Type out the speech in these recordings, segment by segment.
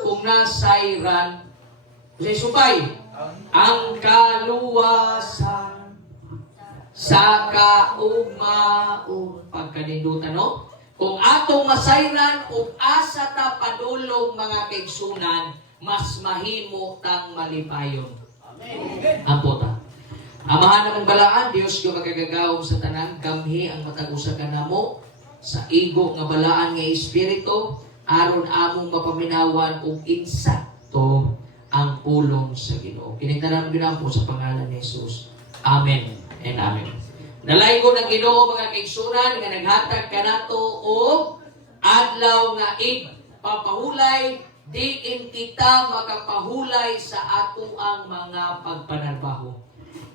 Kung nasayran, kasi supay, ang kaluwasan sa kaugmaong pagkanindutan, no? Kung atong masayran ug asa ta padulong mga kaigsunan, mas mahimo tang malipayon. Amen. Ampo ta. Amahan namang balaan, Dios ko magagagawom sa tanan, gamhi ang matag usa kanamo sa igo nga balaan nga espiritu, aron among mapaminawan ug insakto ang pulong sa Ginoo. Kinigtanan mo sa pangalan ni Jesus. Amen and amen. Nalaygo ng Ginoo mga kaigsunan nga naghatag kanato og adlaw nga papahulay diin kita makapahulay sa ato ang mga pagpanarbaho.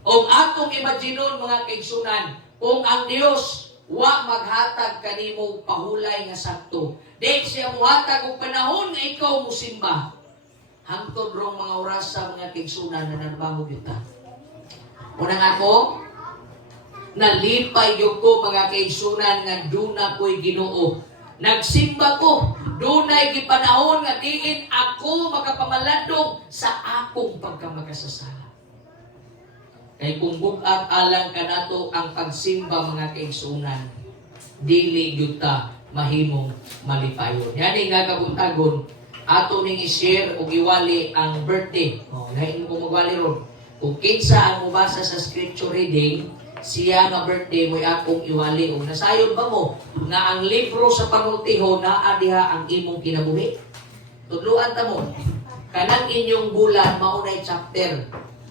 Og atong imaginon mga kaigsunan, kung ang Dios wa maghatag kanimo pahulay nga sakto, di siya muhatag og panahon nga ikaw musimba. Hangtod rong mga oras sa mga kaigsunan na narbaho kita. Unang ako, nalipay yung ko mga kaigsunan nga duna ko'y Ginoo. Nagsimba ko, dunay gipanahon nga diin ako makapamalandong sa akong pagkamakasasala. Kay kung bugat alang kanato ang pagsimba mga kaigsunan, dili yuta mahimong malipayon. Yani nga kabuntagon, ato ning i-share o iwali ang birthday. Ngayon ko magwali ron. Kung kinsa ang mubasa sa scripture reading, siya nga birthday mo'y akong iwali. O nasayon ba mo na ang libro sa panultiho naa diha ang imong kinabuhi? Tudluan ta mo. Kanang inyong bulan maunay chapter.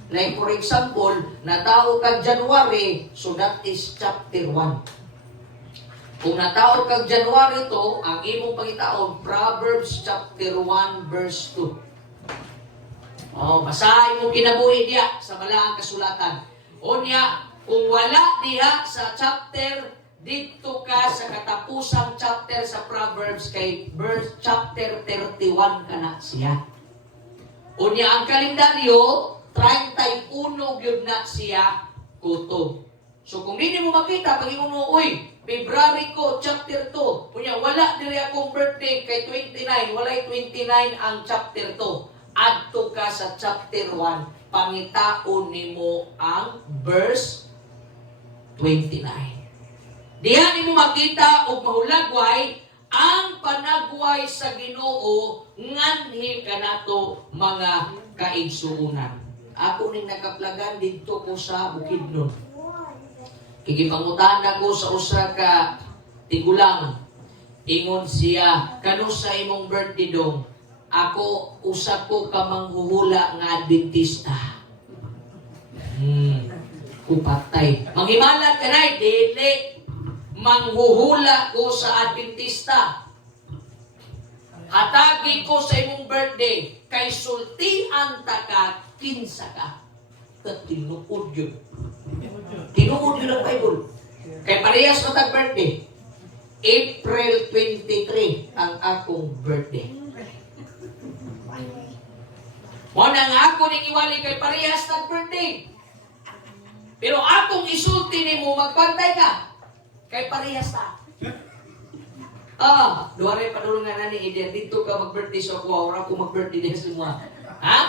Like for example, natao kag January, so that is chapter 1. Kung natao kag January to, ang imong pangitaon, Proverbs chapter 1 verse 2. Basahin mo kinabuhi diya sa malaang kasulatan. Unya, kung wala diha sa chapter, dito ka sa katapusang chapter sa Proverbs kay verse chapter 31 ka na siya. Unya, ang kalendaryo, 31 yun na siya kutob. So kung hindi mo makita, pag mo, uy, February ko, chapter 2. Kunya, wala diri akong birthday kay 29. Walay 29 ang chapter 2. Adto ka sa chapter 1. Pangitaon nimo ang verse 29. Diha nimo makita og mahulagway ang panagway sa Ginoo nganhi kanato mga kaigsuonan. Ako ning nakaplagan dito ko sa Bukidnon. Igipangutan ko sa usa ka tigulang. Ingon siya, kano sa imong birthday dong? Ako, usa ko ka manghuhula nga Adventista. Kupatay. Manghimalat ka na, dili. Manghuhula ko sa Adventista. Hatagi ko sa imong birthday. Kay sultian taka, kinsa ka. Tinuod yun. Tinuod yun ang Bible. Kay parehas na tag-birthday. April 23 ang akong birthday. Muna nga ako ning iwali kay parehas tag-birthday. Pero akong isulti ni mo, magpantay ka. Kay parehas ta. Duwaray padulungan na ni Eden. Dito ka mag-birthday sa ako. Wala ko mag-birthday din sa mga. Ha?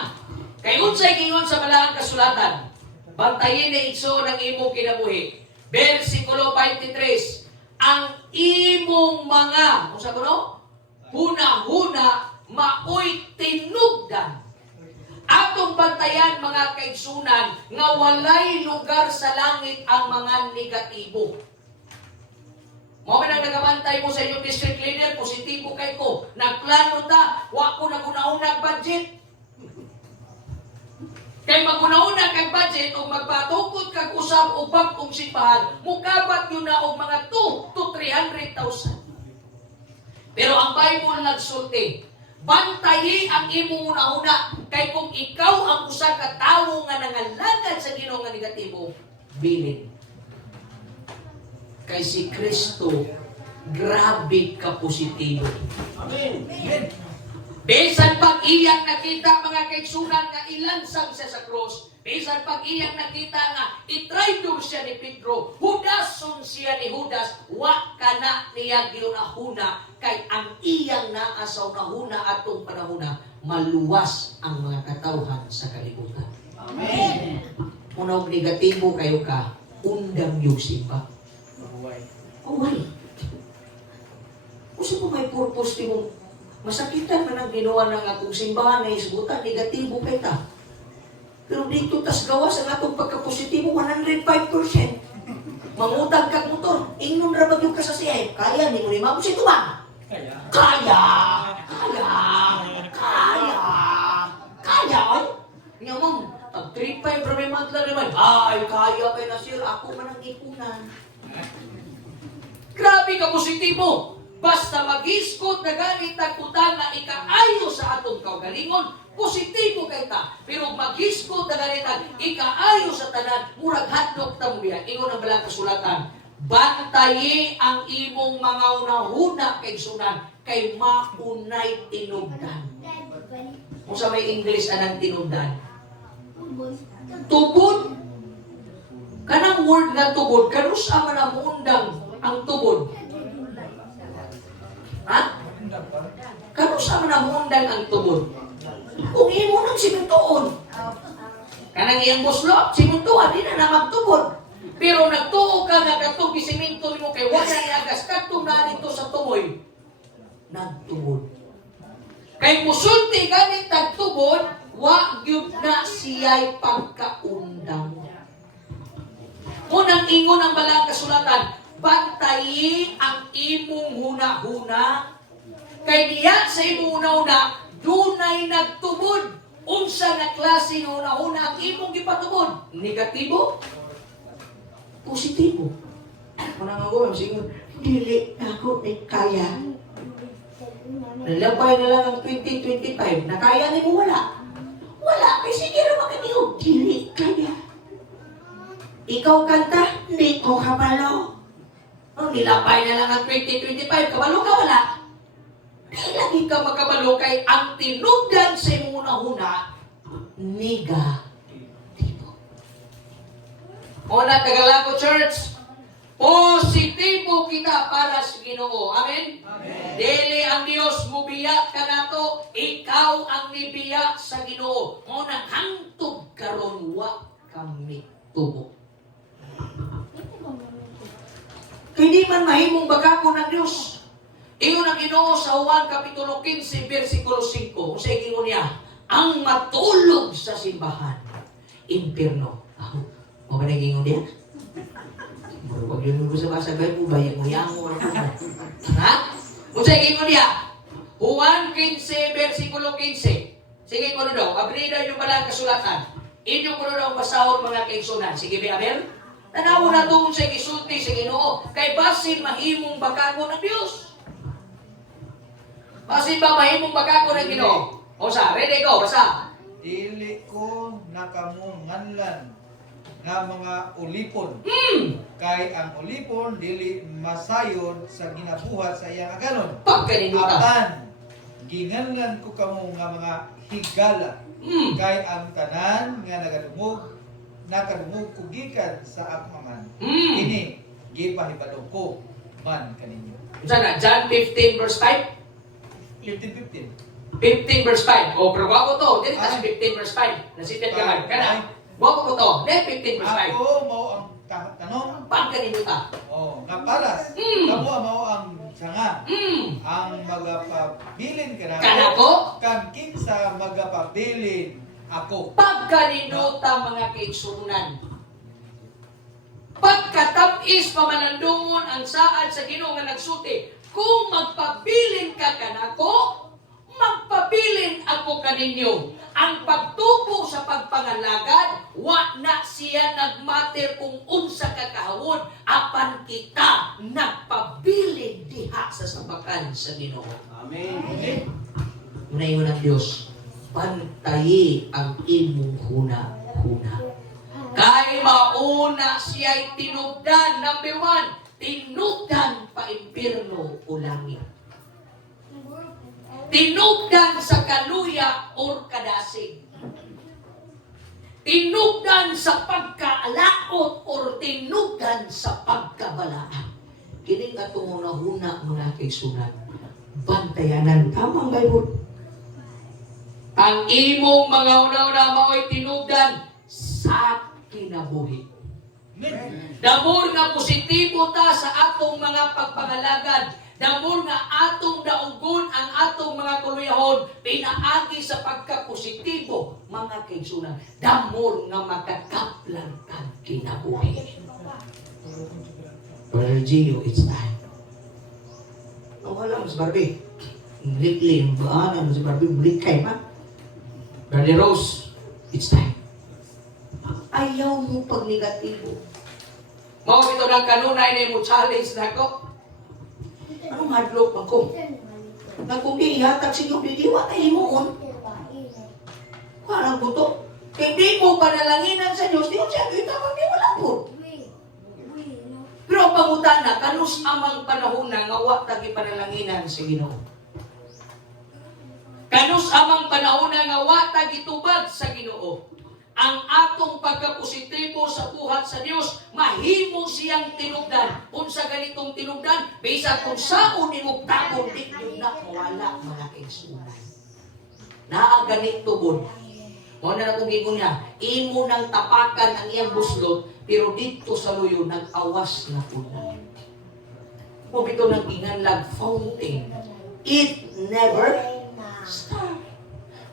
Kay unsay gingon sa malaang kasulatan. Bantayin na igso ng imong kinabuhi. Versikulo 23. Ang imong mga, kung sa kuno? Huna-huna, maoy tinugdan. Atong bantayan mga kaigsunan nga walay lugar sa langit ang mga negatibo. Mo man ang nagabantay mo sa inyong district leader, positibo kay ko. Nagplano ta, wa ko naguna-unag budget. Kay maguna-unag kag budget o magpatukod kag usab og bagong simbahan, mukabat yun na og mga 2 to 300,000. Pero ang Bible nagsulti, bantayi ang imong una-una, kay kung ikaw ang usa ka tawo nga nangalagad sa Ginoo nga negatibo, bilin. Kay si Kristo, grabe ka positibo. Amen. Amen. Bisan pag iyang nakita mga kaigsunan nga ilansang siya sa cross, bisan pag iyang nakita nga itraidor siya ni Pedro, hudason siya ni Judas, wa kana niya ginahuna kay ang iyang naa sa unahuna atong panahuna, maluwas ang mga katawhan sa kalibutan. Amen. Unang negatibo kayo ka, undang yung simba. Why? Kung po may purpose di mo, masakitan man ang ginawa ng atong simbahan na isbutan, negatibo kay ta. Pero dito tas gawas ang atong pagkapositibo, 105%. Mangutang kag motor, ingnon ra ba yung kasasiyay? Kaya ni mo ni maposito ba? Kaya. Kaya! Kaya! Kaya! Kaya! Nga ma'am, tag 3-5 ra may month lang naman. Ay, kaya kay Nasir, ako man ang ipunan. Grabe ka positibo! Basta mag-iskot na ganit nagputan na ikaayo sa atong kaugalingon, positibo kay ta. Pero mag-iskot na ganit ikaayo sa tanan, murag hadlok ta mo biya. Ingon ang balang kasulatan, bantayi ang imong mga unahuna kay sunan, kay maunay tinubdan. Kung sa may English anang tinubdan? Tubod. Kanang word na tubod, kanusa man ang undang ang tubod. Ha? Kanusa man ang undang ang tubod? Kung imo nang simentoon. Kanang iyang buslo, simentoan, di na na magtubod. Pero nagtuo ka nga katong gisimento nimo kay wala ni agas katong na dito sa tumoy. Nagtubod. Kay musulti ganit nagtubod, wa gyud na siya'y pagkaundang. Unang ingon ang balang kasulatan, bantayi ang imong huna-huna, kay diya sa imong una-una, dunay nagtubod. Unsa na klase ng una-una ang imong gipatubod? Negatibo? Positibo? Manang ako, sigur, dili ako ni kaya. Nalabay na lang ang 2025, nakaya ni mo wala. Wala, kay sige naman kaniyo, dili kaya. Ikaw kanta, hindi ko kabalo. Oh, nilapay na lang ang 2025, kabalo ka wala. Di lagi ka magkabalo kay ang tinugdan sa imong una-una, negatibo. Una, Tagalago Church, positibo kita para sa Ginoo. Amen? Amen. Dili ang Dios mubiya ka nato, ikaw ang nibiya sa Ginoo. Una, hangtod karon wa kami tubo. Kaya di man mahimong bagako ng Diyos. Ingon ang Ginoo sa Juan Kapitulo 15, versikulo 5. Kung sa ingon niya, ang matulog sa simbahan, impierno. O ba naging niya? Huwag yun mo sa basagay mo, bayan mo yan mo. Ha? Kung sa ingon niya, Juan 15, versikulo 15. Sige ko na daw, abrida yung palang kasulatan. Inyo ko na daw basahon mga kaigsunan. Sige, Abel? Tanawo na doon sa isulti sa Ginoo. Kay basin mahimong bagako ng Diyos. Basin ba mahimong bagako ng Ginoo? O sa, ready ko, basa. Dili ko nakamunganlan nga mga ulipon. Kay ang ulipon dili masayon sa ginabuhat sa iyang aganon. Pagkaninuta. Apan ginganlan ko kamo nga mga higala. Kay ang tanan nga nakadumog kugikan sa akmaman. Kini gipahibalo ko man kaninyo. Saan na? John 15 verse 5? 15. 15 verse 5. O, pero wako to. Dito sa 15 verse 5. Nasitin ka man. Kana? Wako ko to. Dito 15 verse 5. Ako mao ang tanong. Pagkaninuta. Oh, nga palas. Kamo mao ang sanga. Ang magapabilin ka na. Kanako? Kag kinsa magapabilin ako. Pagkaninuta mga kaigsunan. Pagkatabis pamalandungon ang saad sa Ginoo nga nagsuti, kung magpabilin ka kanako, magpabilin ako kaninyo. Ang pagtubo sa pagpangalagad, wa na siya nagmater kung unsa kakahawon, apan kita nagpabilin diha sa sabakan sa Ginoo. Amen. Unayon ang Diyos, pantayi ang imong huna-huna. Kay mauna siya'y tinugdan. Number 1, tinugdan pa impierno o langit. Tinugdan sa kaluya or kadasig. Tinugdan sa pagkaalaot or tinugdan sa pagkabalaan. Kini nga itong una-una mga kaigsunan. Bantayanan. Tamang gayon. Ang imong mga una-una mao'y tinugdan sa kinabuhi. Damor nga positibo ta sa atong mga pagpangalagad. Damor nga atong daugon ang atong mga kuluyahon pinaagi sa pagkapositibo mga kaigsunan. Damor nga makakaplan kang kinabuhi. Brother Gio, it's time. Wala mo si Barbie. Lately, baanan mo si Barbie, bulik kay pa. Brother Rose, it's time. Ayaw mo pag negatibo. Mao ito ng kanunay na mo challenge na ako. Anong hadlok man ko? Kung ihatag sa inyo, di wa tayo himuon. Parang buto. Hindi mo panalanginan sa Diyos, di mo siya, di tapang di wala po. Pero ang pangutana, kanus amang panahon na ngawa tagi panalanginan sa Ginoo. Kanus amang panahon na ngawa tagi tubag sa Ginoo. Ang atong pagkapositibo sa buhat sa Dios, mahimo siyang tinugdan. Kung sa ganitong tinugdan, bisa kung saan imugtakon, di yun na mawala mga kaigsunan. Naa ganito bun. Mo na akong gingon niya, imo nang tapakan ang iyang buslot, pero dito sa luyo, nag-awas na po na. Mo bito ng inganlag fountain. It never stop.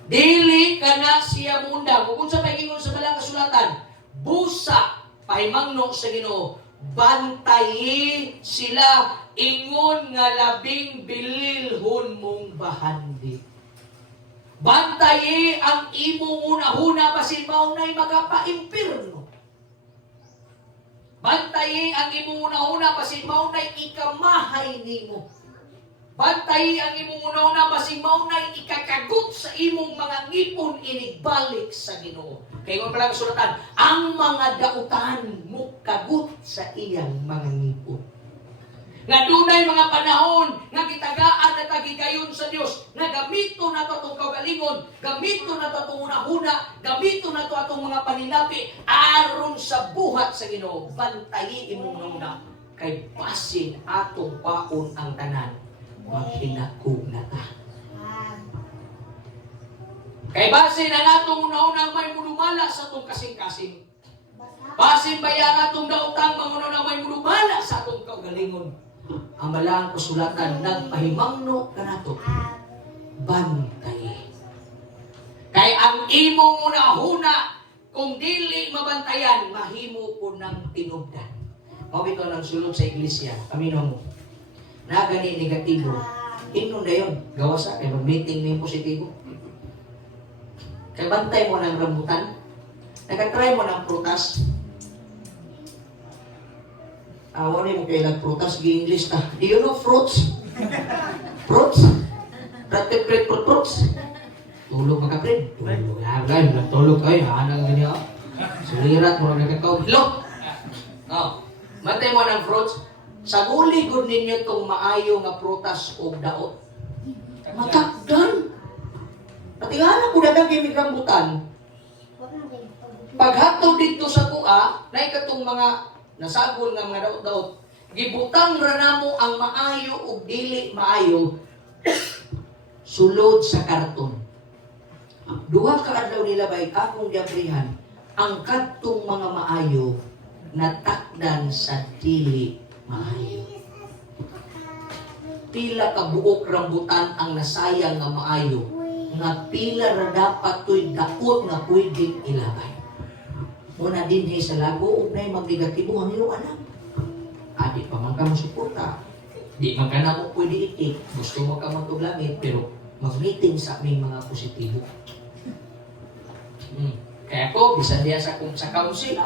Dili ka na siya munda. Kung sa pagingon sa balang kasulatan, busa, pahimangno sa Ginoo, bantayi sila, ingon nga labing bililhon mong bahandi. Bantayi ang imong una-huna basin maunay magapa-impirno. Bantayi ang imong una-una basin maunay ikamahay nimo. Bantayi ang imong una-una basin maunay ikakagut sa imong mga ngipon inigbalik sa Ginoo. Kaya kung pala kasulatan, ang mga dautan mo kagut sa iyang mga ngipon. Nga dunay mga panahon nga gitagaan na tagigayon sa Dios, nga gamito na to atong kaugalingon, gamito na to atong una-una, gamito na to atong mga paninapi aron sa buhat sa Ginoo. Bantayi imong una kay basin atong paon ang tanan. Maghinakog na ta. Kay basin ang atong una-una may mulumala sa atong kasing-kasing. Basin baya ang atong daotang mga may mulumala sa atong kaugalingon. Ang malang kasulatan nagpahimangno kanato bantay. Kay ang imong una-una kung dili mabantayan mahimo po ng tinubdan. Mabito lang sulod sa iglesia. Amino mo. Na gani negatibo. Inon na yun. Gawa sa akin. Mag-meeting na yung positibo. Kaya bantay mo ng rambutan. Nagkatry mo ng prutas. Awan mo kailang prutas. Gi-English ka. Do you know fruits? Fruits? Fruits? Tulog ka kaprin. Tulog kayo. Anang ganyan. Sulirat mo na nagkakaw. Hello? Bantay mo ng fruits. Sa guligod ninyo itong maayo nga prutas o daot. Matakdan. Patingala ko dagang kimig rambutan. Paghato dito sa kuha, na ikatong mga nasagol nga mga daot-daot, gibutang ranamo ang maayo o dili maayo sulod sa karton. Duha ka adlaw nila bay akong giabrihan ang kadtong mga maayo natakdan sa dili maayo. Pila ka buok rambutan ang nasayang nga maayo, nga pila ra dapat to'y daot nga pwedeng ilabay. Muna din sa lago, ugnay mag-negatibo ang iyong alam. Di pa man ka masuporta. Di man ka na mo pwede itik. Gusto mo ka matuglamit, pero mag-meeting sa aming mga positibo. Kaya ko, bisan diya sa council,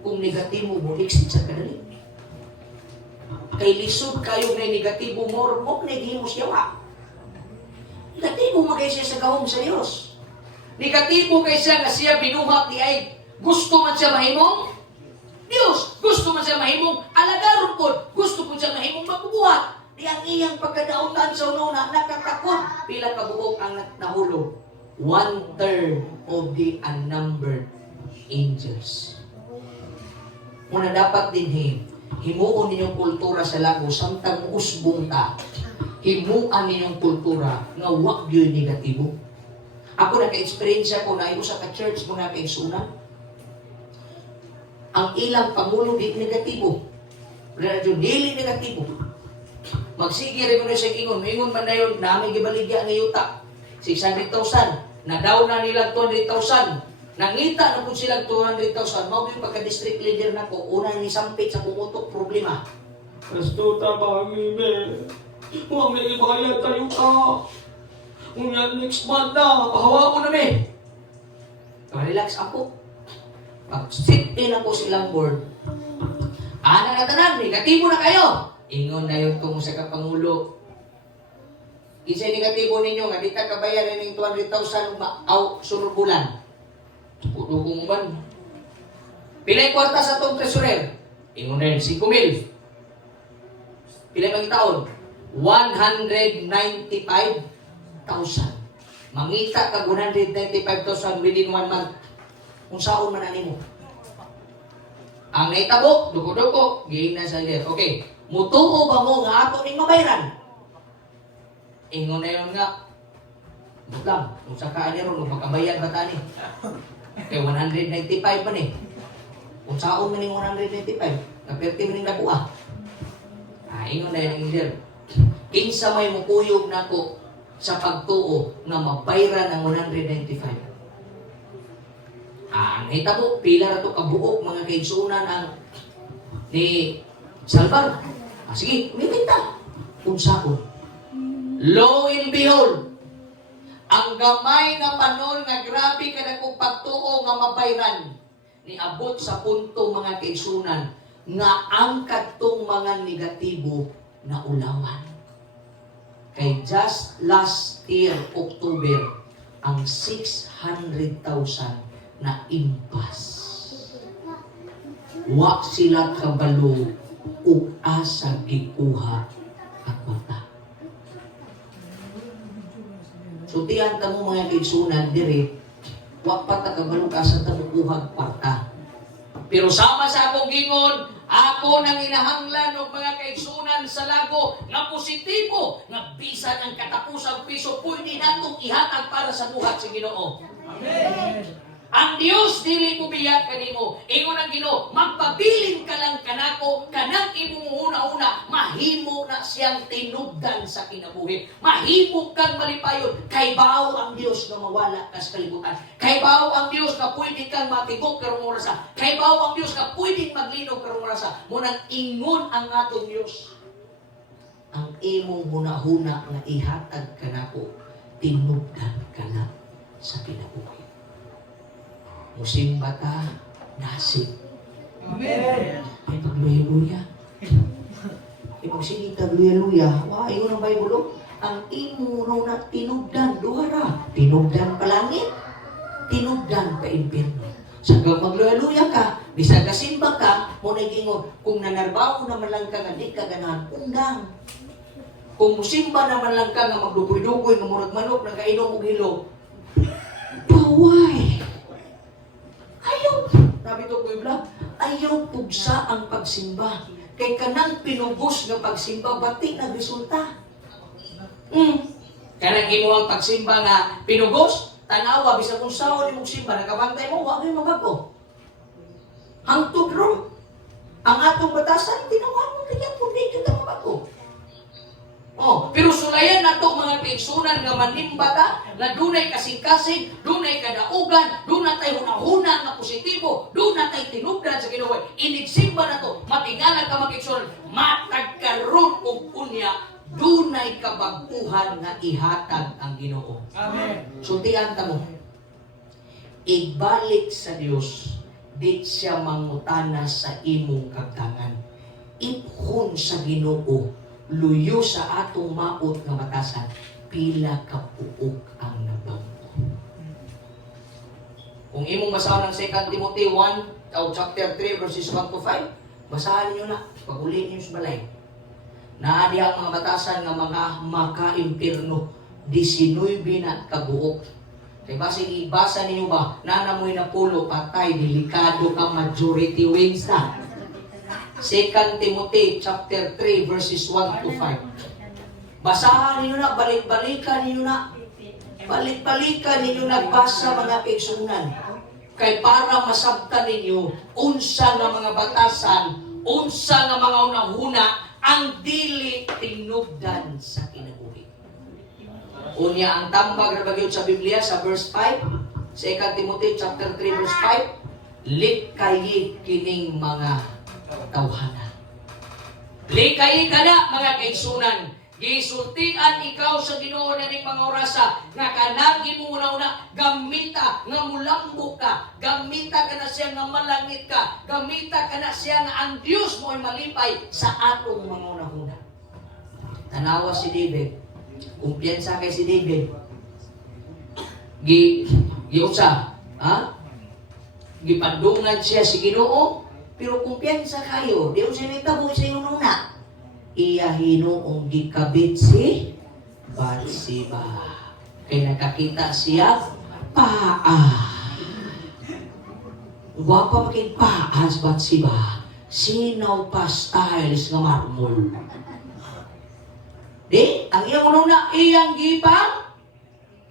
kung negatibo mo, exit sa kadali. Kay lisod kayo na negatibo mo, mok naging mo siya. Negatibo magay siya sa gahom sa Diyos. Negatibo kay siya nga siya binuhat ni ay gusto man siya mahimong Diyos. Gusto man siya mahimong alagaron po. Gusto po siya mahimong magbubuhat. Di ang iyang pagkadaotan sa una, nakatakot. Pila ka buok ang nahulog? 1/3 of the unnumbered angels. Muna dapat din himuon ninyong kultura sa lago, samtang usbong ta, himuan ninyong kultura nga wag yun negatibo. Ako naka-experience ko na sa ka-church mo naka-igsunan. Ang ilang pangulo di negatibo. Radyo dili negatibo. Magsige rin ko na sa ingon. Ingon man na yun, namin gibaligya ang iyuta. 600,000. Na-down na nila 200,000. Nangita na po silang 200,000. Mao yung pagka-district leader na ko, unang nisampit sa kumutok problema. Kastuta ba, Ibe? Huwag may ibayad tayo ka. Ngunyan next month na, pahawa ko na me. Relax ako. Pag-sit in ako silang board. Ana na tanan, negatibo na kayo. Ingon na yung tungo sa kapangulo. Isa negatibo ninyo, nga di ta kabayaran ng 200,000 sunod bulan. Kudo kong ban. Pilay kwarta sa itong treasurer. Ingon na yun, 5,000. Pilay mga taon? 195,000. Mangita ka 195,000 within 1 month. Kung saan man ani mo. Ang naitabo, duko-duko, giing na sa leader. Okay, mutuo ba mo nga ato ning mabayaran? Ingon na yun nga. Butang, kung sakaan niya ron, magpakabayad ba tani? Kaya 195 man eh. Kung saan man yung 195, naperte man yung nakuha. Ingon na yun ang leader. Kinsa may mukuyog na ko sa pagtuo na mabayran ng 195. Nahitabo, pila na ito kabuok mga kaigsunan ang ni Salvar. Sige, umitinta. Kung saan. Lo and behold, ang gamay na panon nga grabe ka na kong pagtuo nga mabayran ni abot sa punto mga kaigsunan nga ang katong mga negatibo na ulawan. Kay just last year, October, ang 600,000 na impas. Wa sila kabalo ug asa gikuha at mata. So tiyan ta mo mga kaigsunan dire, wa pa ta kabalo asa ta kuha parta. Pero sama sa akong gingon, ako nang inahanglan og mga kaigsunan sa lago nga positibo nga bisan ang katapusang piso pwede natong ihatag para sa buhat sa Ginoo. Amen. Ang Dios dili ko biyag kanimo. Ingon ang Ginoo, magpabilin ka lang kanako, kanang imong una-una mahimo na siyang tinubdan sa kinabuhi. Mahimo kang malipayon kay bao ang Dios nga mawala ka sa kalibutan. Kay bao ang Dios nga pwede kang matigok karong orasa. Kay bao ang Dios nga pwedeng maglinog karong orasa. Munang ingon ang atong Dios. Ang imong hunahuna nga ihatag kanako, tinubdan ka lang sa kinabuhi. Musimba ta, nasib. Amen. Ay, pagluya-luya. Ibang sige, tagluya-luya. Wah, yun ang Bible. Ang imo na tinugdan, duhara. Tinugdan pa langit. Tinugdan pa impyerno. Sagang magluya-luya ka, bisag kasimba ka, mo na gingon, kung nanarbaho naman lang ka nga di ka ganahan, undang. Kung musimba naman lang ka nga magdugoy-dugoy, nga murag manok, nagkainom og hilog, baway. Ayaw, sabi ito Biblia, ayaw pugsa ang pagsimba. Kay kanang pinugos ng pagsimba, bati na resulta. Kanang imo ang pagsimba nga pinugos, tanawa, bisa kung sao ni mong simba, nakabantay mo, huwag mo magago. Hangtod ron. Ang atong batasan, tinawa mo kaya kung di kita magago. Pero sulayan na ito mga kaigsunan nga manimba ta, na dunay kasing-kasing, dunay kadaugan, dunay tayo hunahuna nga positibo, dunay tayo tinubdan sa Ginoo. Inigsimba na ito, matingala ka mga kaigsunan, matagkaroon og unya, dunay kabaguhan nga ihatag ang Ginoo. Amen. Sultian ta mo, ibalik sa Dios, di siya mangutana sa imong kagtangan. Iphon sa Ginoo, luyo sa atong maot nga batasan, pila ka puok ang nabangko. Kung imong basahan ng 2 Timothy 1, chapter 3, verses 1 to 5, basahan niyo na, pag-uli niyo sa balay. Naadi ang mga batasan nga mga maka-impirno. 19 na kabuok. Kaya basig ibasa ninyo ba, nanamoy na pulo, patay, delikado ka majority wins na. 2 Timothy chapter 3 verses 1 to 5. Basahan ninyo na, balik-balikan ninyo na. Balik-balikan ninyo nagbasa mga kaigsunan. Kay para masabtan ninyo, unsa nga mga batasan, unsa nga mga unahuna, ang dili tinubdan sa kinabuhi. Unya ang tambag na bagyo sa Biblia sa verse 5, 2 Timothy chapter 3 verse 5, likayi kining mga tawhana. Likayi kana mga kaigsunan. Gisultian ikaw sa Ginoo na ning mga orasa nga kanang mo una gamita nga mulambo ka, gamita ka na siya nga malangit ka, gamita ka na siya nga ang Dios mo ay malipay sa atong mga unahuna. Tanawa si David, kumpiyansa kay si David. Giusa, gipandungan siya si Ginoo, pero kumpiyansa kayo, di siya nagtabo sa iyong una. Iya hinuong gikabit si Bathsheba. Kaya nakakita siya paa. Wapa makin paa si Bathsheba. Sinaw pa styles nga marmol. Di, ang iyang ununa, iyang gipang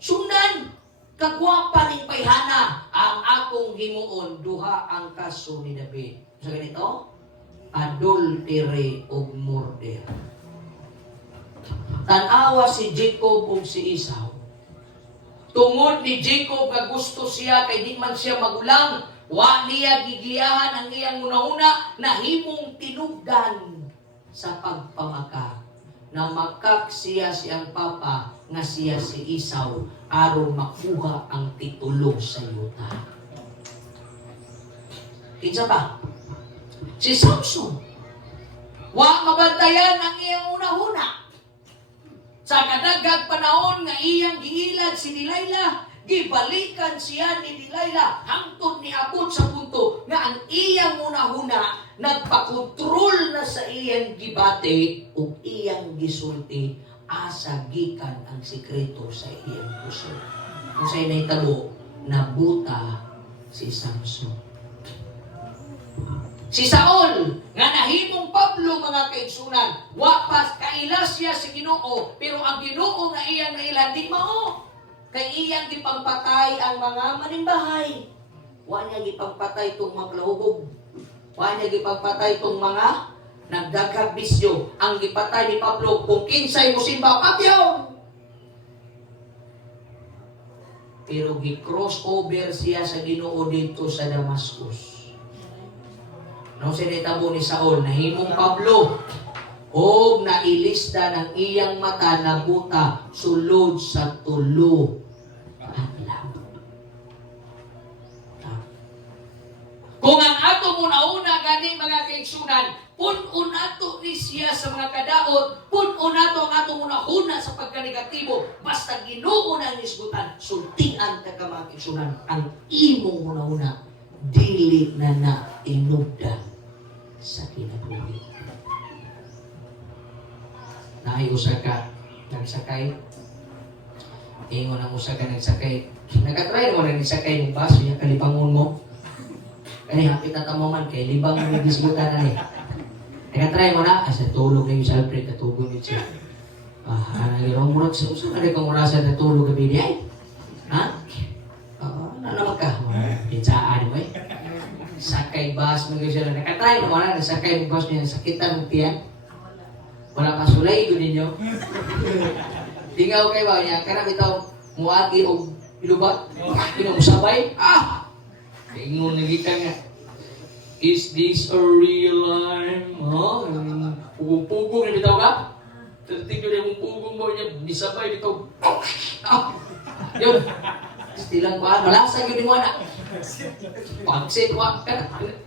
sundan. Kagwapa ning payhana ang akong himuon duha ang kaso ni David. Sa ganito, adultery ug murder. Tanawa si Jacob ug si Esau. Tungod ni Jacob nga gusto siya kay di man siya magulang, wa niya gigiyahan ang iyang una-una na himong tinugdan sa pagpamaka. Na makak siya siyang papa nga siya si Esau aron makuha ang titulo sa yuta. Kinsa ba? Si Samson, wa mabantayan ang iyang una-una. Sa kadagag panahon nga iyang giilad si Delilah, gibalikan siya ni Delilah hangtod ni abot sa punto nga ang iyang una-una nagpakontrol na sa iyang gibate ug iyang gisulti asa gikan ang sikreto sa iyang puso. Kung sa'y nahitabo, nabuta si Samson. Si Saul, nga nahimong Pablo mga kaigsunan, wa pa kaila siya si Ginoo, pero ang Ginoo nga iyang nailan, di mao. Kay iyang gipangpatay ang mga manimbahay. Wa niya gipangpatay itong mga lahubog. Wa niya gipangpatay itong mga nagdaghag bisyo. Ang gipatay ni Pablo, kung kinsay mo simba, papyaw! Pero gi-cross over siya sa Ginoo dito sa Damascus. Nung sinitabo ni Saul, nahimong Pablo, o nailista ng iyang mata na buta sulod sa tulo adlaw. Kung ang ato muna-una gani mga kaigsunan, pun-o nato ni siya sa mga kadaot, pun-o nato ang ato muna-una sa pagkanegatibo, basta Ginoo na ang isgutan, sultian ka mga kaigsunan, ang imong muna-una, dili na inugdan sa kinabuhi. Naay usa ka nagsakay. Ingon ang usa ka nagsakay. Nakatry mo na nagsakay ng bus, yung kalibangon mo. Kani hapit na tamaman kay libang mo disgutan na ni. Nakatry mo na, asa tulog na yung salpre katugod ni siya. Nagirong murag sa usa na kang orasa na tulog gabi niya. Ha? Naman ka. Pinsaan mo eh. Sakay bus mo siya na nakatry naman na sakay mo bus niya sakitan mo tiyan. Wala pa sulay ko ninyo. Tingaw kay ba niya kana bitaw muagi og ilubat. Pinamusabay. Ingon nagikan nga. Is this a real life? Pugong-pugong ni bitaw ka? Tertingin niya mong pugong mo niya bisabay bitaw. Yun. Istilang ba? Malasag yun mo na. Pagsit wa ka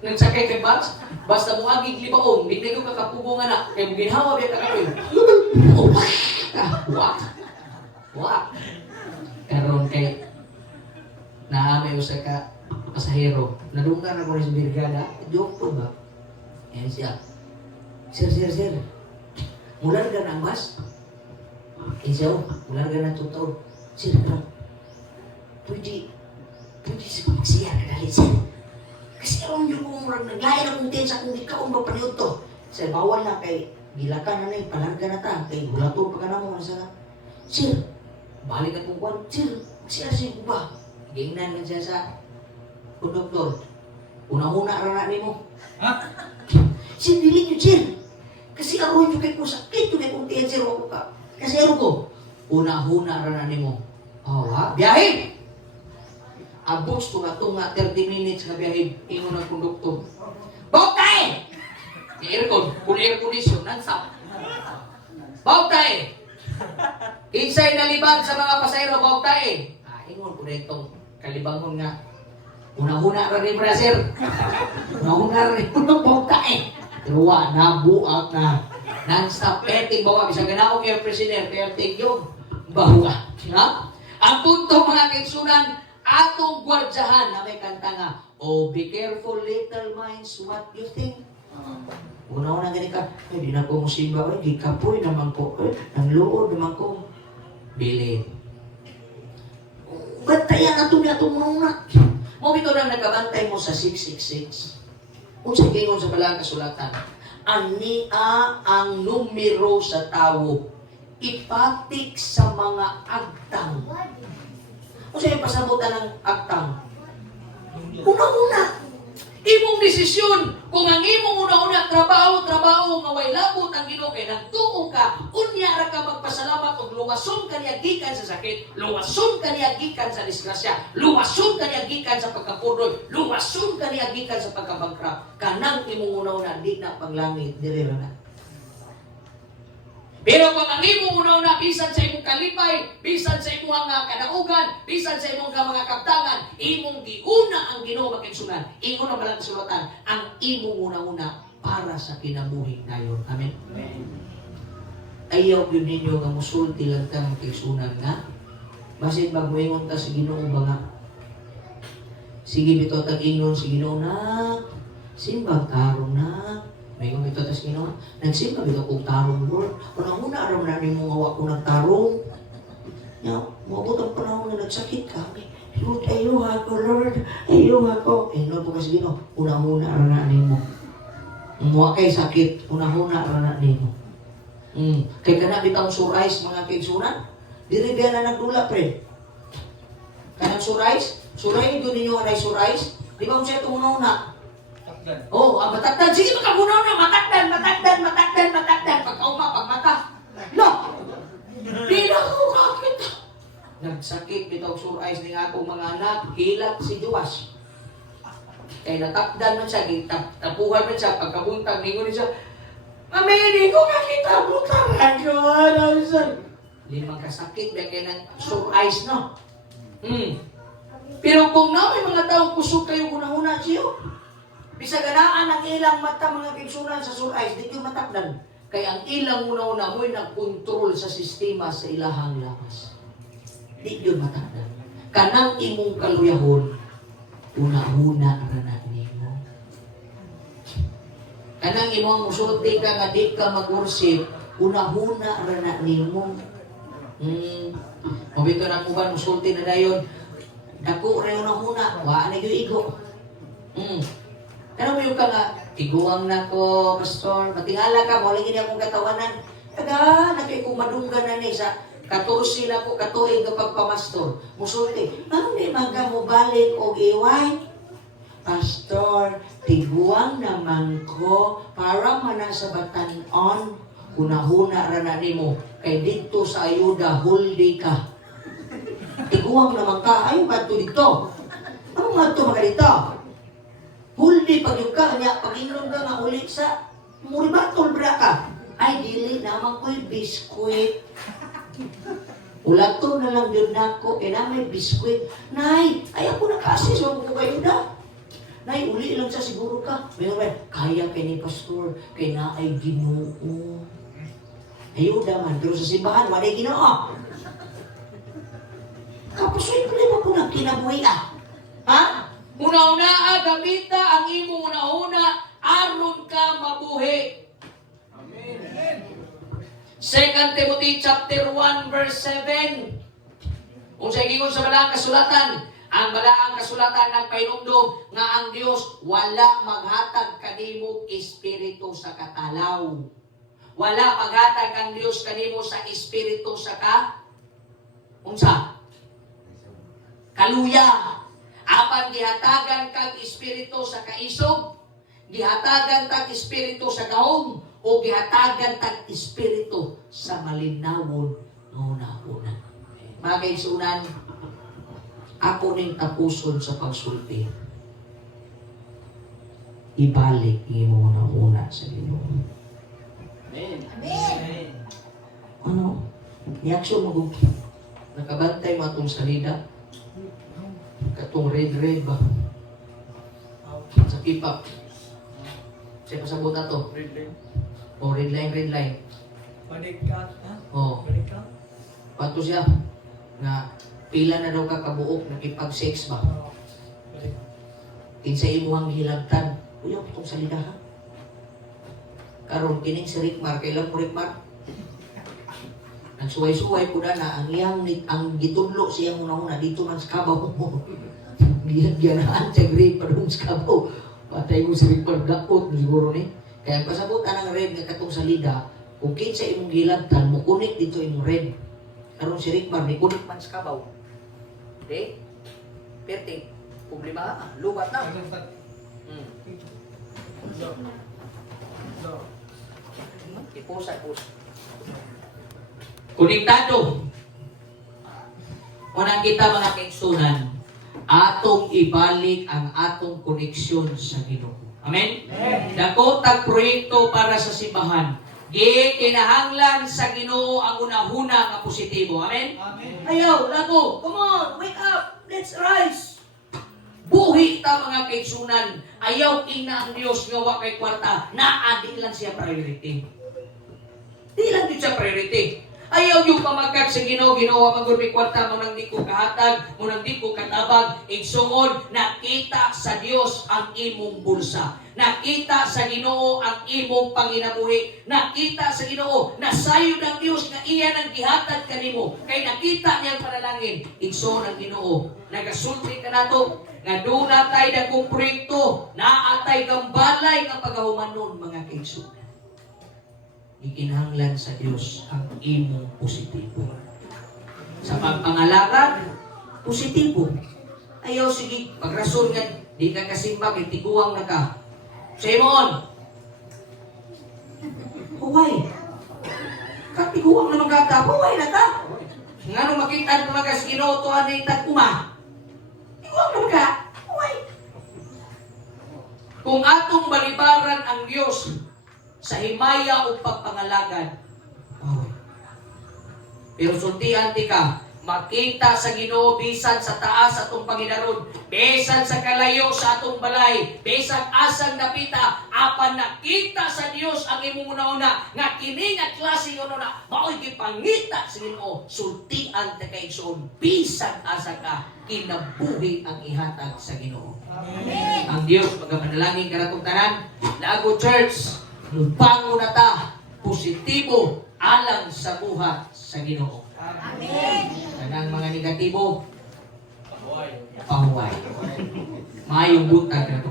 nagsakay kay bus, basta mo agig libaong, di ko kakapubungan na, kay mo ginhawa biya kakapin. Wa. Karon kay naamay usa ka pasahero, nadunggan ako sa birgada, joke ba? Yan siya. Sir. Mularga na ang bus. Isaw, mularga na totoo. Sir, pwede siya nagalit sir. Kasi aron yung umurang naglaya na kong tensa kung ikaw ang mapaniod to. Sir, bawal na kay gilakan na palarga na ta. Kay bulato pa ka na mo. Sir, balik at kong sir, siya ba? Gingnan nga siya sa konduktor. Una-una rana ni mo. Ha? Sir, dili nyo, sir. Kasi aron yung kay ko sakit yung kay kong tiyan, sir, wako ka. Kasi aron ko, una-una rana ni mo. Oh, ha? Biyahe! Abos tunga-tunga, 30 minutes na biyahe, ingon ng konduktor. Bawag tayo! Aircon, kung air condition, nansap. Bawag tayo! Insay nalibag sa mga pasayro, bawag tayo! Ingon ko na itong kalibangon nga. Una-una rin mo na, sir. Una-una rin mo na bawag tayo. Pero nabuak na. Non-stop petting, bawa. Bisa ganaong air president, petting yung bahuga. Ha? Ang punto mga kaigsunan, atong gwardyahan na may kanta nga, oh, be careful little minds what you think. Una-una gani ka, di na ko musimba, di kapoy naman ko, ang luod naman ko. Bilin. Bantayan na ito niya itong una. Mo bito na nagkabantay mo sa 666. Kung sa gingon sa balang kasulatan, ania ang numero sa tawo, ipatik sa mga agtang. Kung sa'yo pasabutan ng agtang, una-una, imong desisyon, kung ang imong una-una trabaho nga way labot ang Ginoo kay nagtuo ka, unya ra ka magpasalamat og luwason ka niya gikan sa sakit, luwason ka niya gikan sa disgrasya, luwason ka niya gikan sa pagkapudoy, luwason ka niya gikan sa pagkabangkrap. Kanang imong una-una di na paglangit dili ra na. Pero kung ang imong una-una, bisan sa imong kalipay, bisan sa imong kadaugan, bisan sa imong mga kaptangan, imong giuna ang Ginoo makinsunan. Ingon na balang kasulatan, ang imong una-una para sa kinabuhi nayon. Amen? Amen. Ayaw yun ninyo nga musulti lang ta makinsunan nga. Basit magmuingon ta sa Ginoo ba nga. Sige bito tag-ingon sa Ginoo na, simbang tarong na, may kumito tas Ginoo, nagsimba bito kong tarong, Lord. Unang-una, aram na rin mong awa ko nagtarong. Mabot ang panahon na nagsakit kami. Lord, ayuha ko, Lord. Ayuha ko. Lord po kasi Ginoo, unang-una, aram na rin mo. Muwa kay sakit, unang-una, aram na rin mo. Kaya ka na bitang surais, mga kaigsunan. Dili biya na nagdula, pre. Kanang surais? Suray, doon ninyo aray surais. Di ba kung siya tumunong-una? Oh, ang matakdan. Sige, makabunaw na. Matakdan. Pagkauma, pagmata. No! Di na ko kakita. Nagsakit bitog surais ng akong mga anak. Hilat si Duwas. Kaya natakdan man siya. Tapuhan man siya. Pagkabuntang, ningon siya. Mami, hindi ko kakita. Butaran ko. Limang kasakit. Kaya ng surais, no? Pero kung na may mga taong kusog kayo una-una siyo, bisa ganaan ang ilang mata mga kaigsunan sa surais, di kayo matakdan. Kaya ang ilang una-una mo'y nagkontrol sa sistema sa ilahang lakas. Di kayo matakdan. Kanang imong kaluyahon, una-una rana nimo. Kanang imong musulti ka nga di ka mag-worship, una-una rana nimo. Mabito na uban, musulti na dayon. Dako rin una-una, waan na yung igo. Ano mo yung ka nga, tiguang na ko, pastor, matingala ka, maling hindi akong katawanan. Taga, nakay kong madungga na ni sa 14 na ko, katuig kapag pamastor. Musulti, ano di magka mo balik o iway? Pastor, tiguang naman ko, para mana sa batanon, hunahuna rana ni mo, kay dito sa ayuda, huldi ka. Tiguang naman ka, ayaw ba ito dito? Ano nga ito mga dito? Huldi pag yung ka, kanya pag-inom ka nga ulit sa muribatol bra ka. Ay, dili naman ko'y biskwit. Ulato na lang yun na ko, kaya may biskwit. Nay, ay ako nakasis, huwag ko kayo na. Nay, uli lang sa siguro ka. Mayroon, kaya kay ni pastor, kay na ay Ginoo. Ayuda man, pero sa simbahan, wala ay Ginoo. Kapos ay problema po ng kinabuhi Ha? Una-una, gamita ang imong una-una, aron ka mabuhi. Amen. 2 Timothy chapter 1 verse 7. Kung sa igingon sa Balaang Kasulatan, ang Balaang Kasulatan ng painumdom nga ang Dios wala maghatag kanimo espiritu sa katalaw. Wala maghatag ang Dios kanimo sa espiritu sa unsa? Kaluya. Apan gihatagan kag espiritu sa kaisog, gihatagan kag espiritu sa gahom, o gihatagan kag espiritu sa malinawon una-una. Mga kaigsunan, ako ning tapuson sa pagsulti. Ibalik imo una sa Ginoo. Amen. Amen. Ano? Reaksyon mo nakabantay mo atong salida. Katong red ba? Sa pipa. Siya pasabot na to. O red line. Balik ka, ha? O. Balik ka? Pato siya. Na pila na daw kakabuok nakipag-sex ba? Balik. Kinsa imuhang hilabtan. Uyaw itong salida ha. Karon kining si Rickmar. Kailan mo Rickmar? Nagsuway-suway po na ang ang gitudlo siya una-una dito man sa kabaw mo. Gyanaan siya grade pa doon sa kabaw. Patay mo si Rickmar dakot siguro ni. Kaya pasabutan ng red nga katong salida, kung kinsa imong gilabtan, mo kunik dito imong red. Karon si Rickmar, may kunik man sa kabaw. Okay? Perting. Problema, lubat na. Ipusa. Konektado. Unang kita mga kaigsunan, atong ibalik ang atong koneksyon sa Ginoo. Amen? Dako tag proyekto para sa simbahan. Kinahanglan sa Ginoo ang unahuna nga positibo. Amen? Amen. Ayaw, lago. Come on, wake up. Let's rise. Buhi ta mga kaigsunan. Ayaw ina ang Dios nga wa kay kwarta. Naadi lang siya priority. Di lang yun siya priority. Ayaw yung pamagkat sa Ginoo, ginawa man gud may kwarta mo nang di ko kahatag, mo nang di ko katabag, igsuon nakita sa Dios ang imong bulsa. Nakita sa Ginoo ang imong panginabuhi. Nakita sa Ginoo na sayod ang Dios nga iya nang gihatag kanimo. Kay nakita niya ang panalangin, igsuon ang Ginoo. Nagasulti ka nato nga doon natay dagkong proyekto, naatay gambalay nga pagahumanon mga kaigsunan. Ikinahanglan sa Diyos ang imong positibo. Sa pagpangalaga, positibo. Ayaw sige, pagrason nga, di ka kasimbag, itiguang na ka. Simon! Huway! Katiguang naman ka, huway na ka! Nga nung makita naman ka sa Ginoo, na itag uma. Tiguang naman ka, huway! Kung atong balibaran ang Diyos, sa himaya o pagpangalagad. Oh. Pero sultian ti ka, makita sa Ginoo bisan sa taas atong Panginoon, bisan sa kalayo sa atong balay, bisan asang napita, apan nakita sa Dios ang imong una-una nga kini nga klase una mao'y gipangita sa Ginoo, sultian ti ka igsoon bisan asa ka kinabuhi ang ihatag sa Ginoo. Amen. Ang Dios magamanalangin kanatong tanan, Lago Church. Lupango na ta, positibo, alang sa buhat sa Ginoo. Amen. Kanang mga negatibo, pahuway. Mayong buntag na ito.